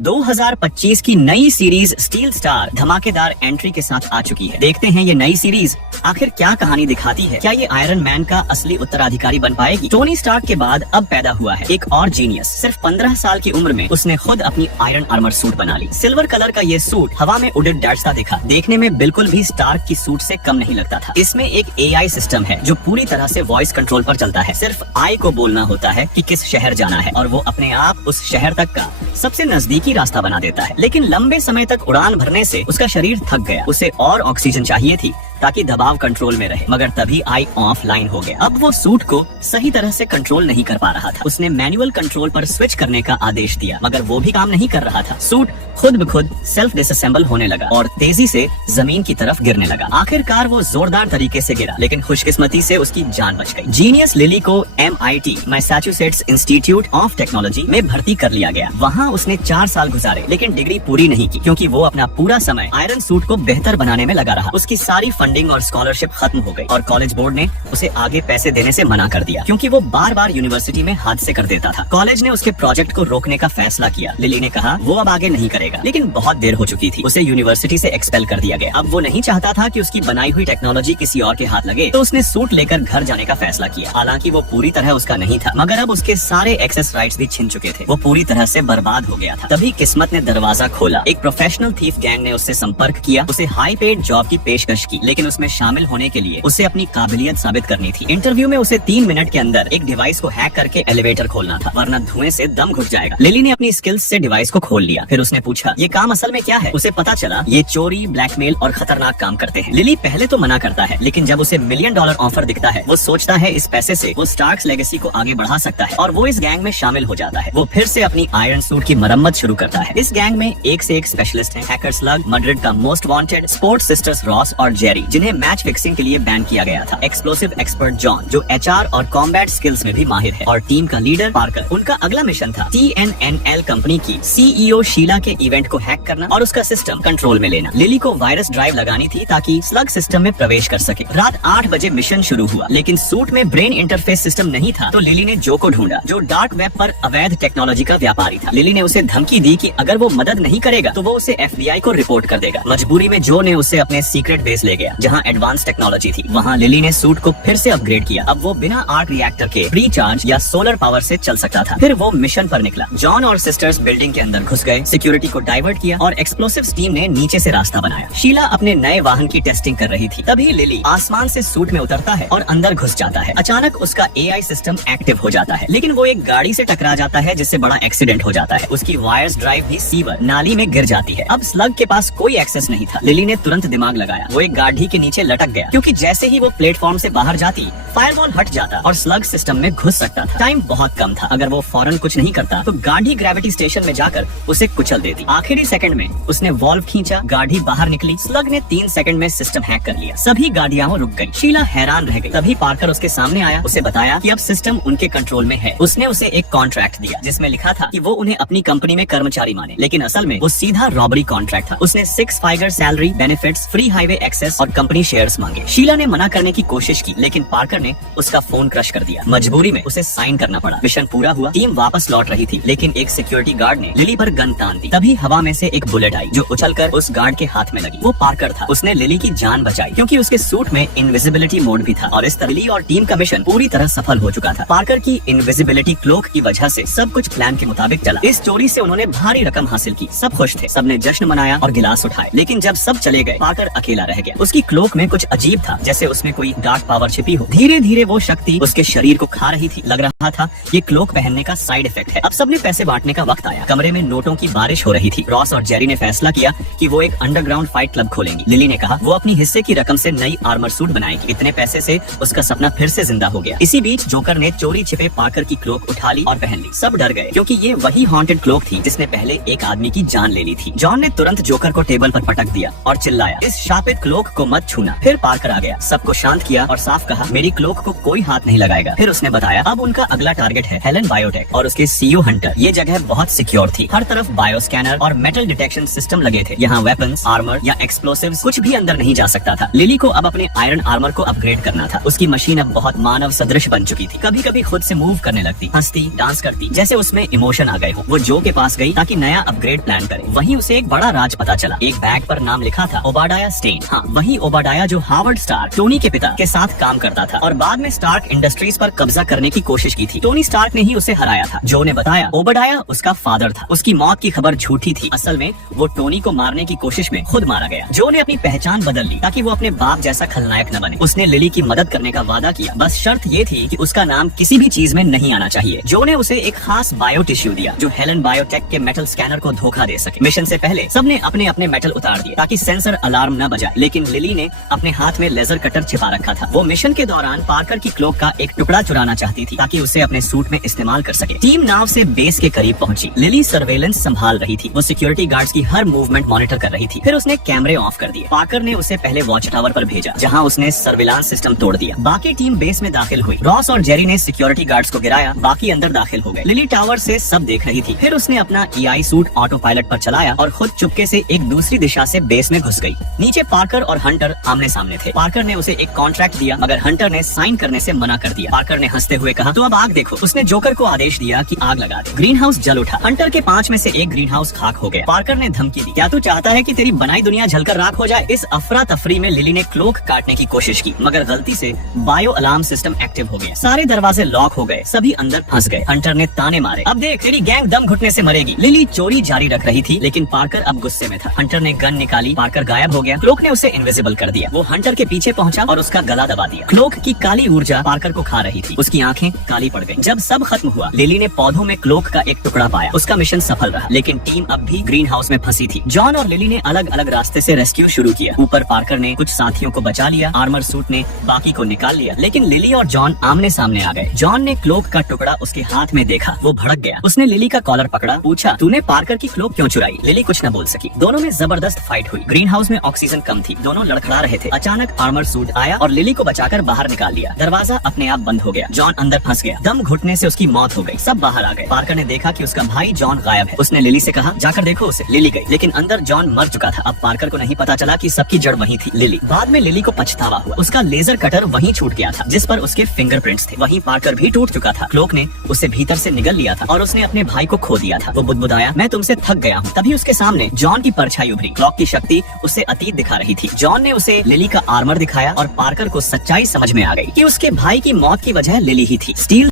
2025 की नई series steel star धमाकेदार एंट्री के साथ आ चुकी है। देखते हैं ये नई सीरीज आखिर क्या कहानी दिखाती है। क्या ये आयरन मैन का असली उत्तराधिकारी बन पाएगी? टोनी स्टार्क के बाद अब पैदा हुआ है एक और जीनियस। सिर्फ 15 साल की उम्र में उसने खुद अपनी आयरन आर्मर सूट बना ली। सिल्वर कलर का ये सूट हवा में उड़े डरता दिखा। देखने में बिल्कुल भी स्टार्क की सूट से कम नहीं लगता था। इसमें एक एआई सिस्टम है जो पूरी तरह से वॉइस कंट्रोल पर चलता है। सिर्फ आई को बोलना होता है कि किस शहर जाना है और वो अपने आप उस शहर तक का सबसे नजदीकी रास्ता बना देता है। लेकिन लंबे समय तक उड़ान भरने से उसका शरीर थक गया। उसे और ऑक्सीजन चाहिए थी ताकि दबाव कंट्रोल में रहे, मगर तभी आई ऑफलाइन हो गया। अब वो सूट को सही तरह से कंट्रोल नहीं कर पा रहा था। उसने मैनुअल कंट्रोल पर स्विच करने का आदेश दिया, मगर वो भी काम नहीं कर रहा था। सूट खुद ब खुद सेल्फ डिसअसेंबल होने लगा और तेजी से जमीन की तरफ गिरने लगा। आखिरकार वो जोरदार तरीके से गिरा, लेकिन खुशकिस्मती से उसकी जान बच गई। जीनियस लिली को MIT Massachusetts institute of technology में भर्ती कर लिया गया। वहाँ उसने 4 साल गुजारे, लेकिन डिग्री पूरी नहीं की, क्योंकि वो अपना पूरा समय आयरन सूट को बेहतर बनाने में लगा रहा। उसकी सारी फंडिंग और स्कॉलरशिप खत्म हो गई और कॉलेज बोर्ड ने उसे आगे पैसे देने से मना कर दिया, क्योंकि वो बार बार यूनिवर्सिटी में हादसे कर देता था। कॉलेज ने उसके प्रोजेक्ट को रोकने का फैसला किया। लिली ने कहा वो अब आगे नहीं करेगा, लेकिन बहुत देर हो चुकी थी। उसे यूनिवर्सिटी से एक्सपेल कर दिया गया। अब वो नहीं चाहता था कि उसकी बनाई हुई टेक्नोलॉजी किसी और के हाथ लगे, तो उसने सूट लेकर घर जाने का फैसला किया। हालांकि वो पूरी तरह उसका नहीं था, मगर अब उसके सारे एक्सेस राइट्स भी छिन चुके थे। वो पूरी तरह से बर्बाद हो गया था। तभी किस्मत ने दरवाजा खोला। एक प्रोफेशनल थीफ गैंग ने उससे संपर्क किया, उसे हाई पेड जॉब की पेशकश की, लेकिन उसमें शामिल होने के लिए उसे अपनी काबिलियत साबित करनी थी। इंटरव्यू में उसे 3 मिनट के अंदर एक डिवाइस को हैक करके एलिवेटर खोलना था, वरना धुएं से दम घुट जाएगा। लिली ने अपनी स्किल्स से डिवाइस को खोल लिया। फिर उसने पूछा ये काम असल में क्या है। उसे पता चला ये चोरी, ब्लैकमेल और खतरनाक काम करते हैं। लिली पहले तो मना करता है, लेकिन जब उसे $1 मिलियन ऑफर दिखता है, वो सोचता है इस पैसे से वो स्टार्क्स लेगेसी को आगे बढ़ा सकता है और वो इस गैंग में शामिल हो जाता है। वो फिर से अपनी आयरन सूट की मरम्मत शुरू करता है। इस गैंग में एक से एक स्पेशलिस्ट हैं। हैकर स्लग, मड्रिड का most wanted, sports sisters Ross और जेरी, जिन्हें मैच फिक्सिंग के लिए बैन किया गया था। एक्सप्लोसिव एक्सपर्ट जॉन, जो HR और कॉम्बैट स्किल्स में भी माहिर है, और टीम का लीडर पार्कर। उनका अगला मिशन था TNNL कंपनी की CEO शीला के इवेंट को हैक करना और उसका सिस्टम कंट्रोल में लेना। लिली को वायरस ड्राइव लगानी थी ताकि स्लग सिस्टम में प्रवेश कर सके। रात 8 बजे मिशन शुरू हुआ, लेकिन सूट में ब्रेन इंटरफेस सिस्टम नहीं था। तो लिली ने जो को ढूंढा, जो डार्क वेब पर अवैध टेक्नोलॉजी का व्यापारी था। लिली ने उसे धमकी दी कि अगर वो मदद नहीं करेगा तो वो उसे FBI को रिपोर्ट कर देगा। मजबूरी में जो ने उसे अपने सीक्रेट बेस ले गया, जहाँ एडवांस टेक्नोलॉजी थी। वहाँ लिली ने सूट को फिर से अपग्रेड किया। अब वो बिना आर्क रिएक्टर के फ्री चार्ज या सोलर पावर से चल सकता था। फिर वो मिशन पर निकला। जॉन और सिस्टर्स बिल्डिंग के अंदर घुस गए, सिक्योरिटी को डाइवर्ट किया और एक्सप्लोसिव टीम ने नीचे से रास्ता बनाया। शीला अपने नए वाहन की टेस्टिंग कर रही थी। तभी लिली आसमान से सूट में उतरता है और अंदर घुस जाता है। अचानक उसका AI सिस्टम एक्टिव हो जाता है, लेकिन वो एक गाड़ी से टकरा जाता है, जिससे बड़ा एक्सीडेंट हो जाता है। उसकी वायर्स ड्राइव भी सीवर नाली में गिर जाती है। अब स्लग के पास कोई एक्सेस नहीं था। लिली ने तुरंत दिमाग लगाया। वो एक गाड़ी के नीचे लटक गया, क्योंकि जैसे ही वो प्लेटफॉर्म से बाहर जाती, फायरवॉल हट जाता और स्लग सिस्टम में घुस सकता था। टाइम बहुत कम था। अगर वो फौरन कुछ नहीं करता तो गाड़ी ग्रेविटी स्टेशन में जाकर उसे कुचल देती। आखिरी सेकंड में उसने वॉल्व खींचा, गाड़ी बाहर निकली। स्लग ने 3 सेकंड में सिस्टम हैक कर लिया। सभी गाड़ियां रुक गई। शीला हैरान रह गई। तभी पार्कर उसके सामने आया। उसे बताया कि अब सिस्टम उनके कंट्रोल में है। उसने उसे एक कॉन्ट्रैक्ट दिया, जिसमें लिखा था कि वो उन्हें अपनी कंपनी में कर्मचारी माने, लेकिन असल में वो सीधा रॉबरी कॉन्ट्रैक्ट था। उसने 6 figure salary, benefits, free highway access और कंपनी शेयर्स मांगे। शीला ने मना करने की कोशिश की, लेकिन पार्कर ने उसका फोन क्रश कर दिया। मजबूरी में उसे साइन करना पड़ा। मिशन पूरा हुआ। टीम वापस लौट रही थी, लेकिन एक सिक्योरिटी गार्ड ने लिली पर गन तान दी। तभी हवा में से एक बुलेट आई, जो उछलकर उस गार्ड के हाथ में लगी। वो पार्कर था। उसने लिली की जान बचाई, क्योंकि उसके सूट में इनविजिबिलिटी मोड भी था और इस तरह लिली और टीम का मिशन पूरी तरह सफल हो चुका था। पार्कर की इनविजिबिलिटी क्लोक की वजह से सब कुछ प्लान के मुताबिक चला। इस चोरी से उन्होंने भारी रकम हासिल की। सब खुश थे। सबने जश्न मनाया और गिलास उठाए, लेकिन जब सब चले गए, पार्कर अकेला रह गया। उसकी क्लोक में कुछ अजीब था, जैसे उसमें कोई डार्क पावर छिपी हो। धीरे धीरे वो शक्ति उसके शरीर को खा रही थी। लग रहा था ये क्लोक पहनने का साइड इफेक्ट है। अब सबने पैसे बांटने का वक्त आया। कमरे में नोटों की बारिश हो रही थी। रॉस और जेरी ने फैसला किया कि वो एक अंडरग्राउंड फाइट क्लब खोलेंगी। लिली ने कहा वो अपनी हिस्से की रकम से नई आर्मर सूट बनाएगी। इतने पैसे से उसका सपना फिर से जिंदा हो गया। इसी बीच जोकर ने चोरी छिपे पार्कर की क्लोक उठा ली और पहन ली। सब डर गए, क्योंकि ये वही हॉन्टेड क्लोक थी जिसने पहले एक आदमी की जान ले ली थी। जॉन ने तुरंत जोकर को टेबल पर पटक दिया और चिल्लाया, इस शापित क्लोक को मत छूना। फिर पार्कर आ गया, सबको शांत किया और साफ कहा मेरी क्लोक को कोई हाथ नहीं लगाएगा। फिर उसने बताया अब उनका अगला टारगेट है हेलन बायोटेक और उसके सीईओ हंटर। ये जगह बहुत सिक्योर थी, हर तरफ बायो स्कैनर और मेटल डिटेक्शन सिस्टम लगे थे। यहाँ वेपन्स, आर्मर या एक्सप्लोसिव्स कुछ भी अंदर नहीं जा सकता था। लिली को अब अपने आयरन आर्मर को अपग्रेड करना था। उसकी मशीन अब बहुत मानव सदृश बन चुकी थी। कभी कभी खुद से मूव करने लगती, हंसती, डांस करती, जैसे उसमें इमोशन आ गए हो। वो जो के पास गई ताकि नया अपग्रेड प्लान करे। वहीं उसे एक बड़ा राज पता चला। एक बैग पर नाम लिखा था ओबाडाया स्टेन। हाँ, वही ओबाडाया जो हार्वर्ड स्टार्क, टोनी के पिता, के साथ काम करता था और बाद में स्टार्क इंडस्ट्रीज पर कब्जा करने की कोशिश की थी। टोनी स्टार्क ने ही उसे हराया था। जो ने बताया ओबाडाया उसका फादर था। उसकी मौत की खबर झूठी थी। असल में वो टोनी को मारने की कोशिश में खुद मारा गया। जो ने अपनी पहचान बदल ली ताकि वो अपने बाप जैसा खलनायक न बने। उसने लिली की मदद करने का वादा किया, बस शर्त ये थी कि उसका नाम किसी भी चीज में नहीं आना चाहिए। जो ने उसे एक खास बायो टिश्यू दिया जो हेलन बायोटेक के मेटल स्कैनर को धोखा दे सके। मिशन से पहले सबने अपने अपने मेटल उतार दिए ताकि सेंसर अलार्म न बजाए, लेकिन लिली ने अपने हाथ में लेजर कटर छिपा रखा था। वो मिशन के दौरान पार्कर की क्लोक का एक टुकड़ा चुराना चाहती थी ताकि उसे अपने सूट में इस्तेमाल कर सके। टीम नाव से बेस के करीब पहुंची। लिली सर्वेलेंस संभाल रही थी। वो सिक्योरिटी गार्ड्स की हर मूवमेंट मॉनिटर कर रही थी। फिर उसने कैमरे ऑफ कर दिए। पार्कर ने उसे पहले वॉच टावर पर भेजा जहां उसने सर्विलांस सिस्टम तोड़ दिया। बाकी टीम बेस में दाखिल हुई। रॉस और जेरी ने सिक्योरिटी गार्ड्स को गिराया, बाकी अंदर दाखिल हो गए। लिली टावर से सब देख रही थी। फिर उसने अपना EI सूट ऑटो पायलट पर चलाया और खुद चुपके से एक दूसरी दिशा से बेस में घुस गई। नीचे पार्कर और हंटर आमने सामने थे। पार्कर ने उसे एक कॉन्ट्रैक्ट दिया मगर हंटर ने साइन करने से मना कर दिया। पार्कर ने हंसते हुए कहा तो अब आग देखो। उसने जोकर को आदेश दिया कि आग लगा दे। ग्रीन हाउस जल उठा। हंटर के 5 में से एक ग्रीन हाउस खाक हो गया। पार्कर ने धमकी दी, क्या तू चाहता है कि तेरी बनाई दुनिया जलकर राख हो जाए? इस अफरा तफरी में लिली ने क्लोक काटने की कोशिश की मगर गलती से बायो अलार्म सिस्टम एक्टिव हो गया। सारे दरवाजे लॉक हो गए, सभी अंदर फंस गए। हंटर ने ताने मारे, अब देख तेरी गैंग दम घुटने से मरेगी। लिली चोरी जारी रख रही थी लेकिन पार्कर अब गुस्से में था। हंटर ने गन निकाली, पार्कर गायब हो गया। क्लोक ने उसे इनविजिबल कर दिया। वो हंटर के पीछे पहुंचा और उसका गला दबा दिया। क्लोक की काली ऊर्जा पार्कर को खा रही थी। उसकी आंखें काली पड़ गईं। जब सब खत्म हुआ, लिली ने पौधों में क्लोक का एक टुकड़ा पाया। उसका मिशन सफल रहा लेकिन टीम अब भी ग्रीन हाउस में फंसी थी। जॉन और लिली ने अलग अलग रास्ते से रेस्क्यू शुरू किया। ऊपर पार्कर ने कुछ साथियों को बचा लिया, आर्मर सूट ने बाकी को निकाल लिया, लेकिन लिली और जॉन आमने सामने आ गए। जॉन ने क्लोक का टुकड़ा उसके हाथ में देखा, वो भड़क गया। उसने लिली का कॉलर पकड़ा, पूछा तूने पार्कर की क्लोक क्यों चुराई? लिली कुछ न बोल सकी। दोनों में जबरदस्त फाइट हुई। ग्रीन हाउस में ऑक्सीजन कम थी, दोनों लड़खड़ा रहे थे। अचानक आर्मर सूट आया और लिली को बचाकर बाहर निकाल लिया। दरवाजा अपने आप बंद हो गया। जॉन अंदर फंस गया, दम घुटने से उसकी मौत हो गई। सब बाहर आ गए। पार्कर ने देखा कि उसका भाई जॉन गायब है। उसने लिली से कहा जाकर देखो उसे। लिली गई लेकिन अंदर जॉन मर चुका था। अब पार्कर को नहीं पता चला कि सबकी जड़ वही थी, लिली। बाद में लिली को पछतावा हुआ। उसका लेजर कटर वहीं छूट गया था जिस पर उसके फिंगरप्रिंट्स थे। वहीं पार्कर भी टूट चुका था। क्लोक ने उसे भीतर से निगल लिया था और उसने अपने भाई को खो दिया था। वो बुदबुदाया, मैं तुमसे थक गया हूँ। तभी उसके सामने जॉन की परछाई उभरी। क्लॉक की शक्ति उसे अतीत दिखा रही थी। जॉन ने उसे लिली का आर्मर दिखाया और पार्कर को सच्चाई समझ में आ गई कि उसके भाई की मौत की वजह लिली ही थी। स्टील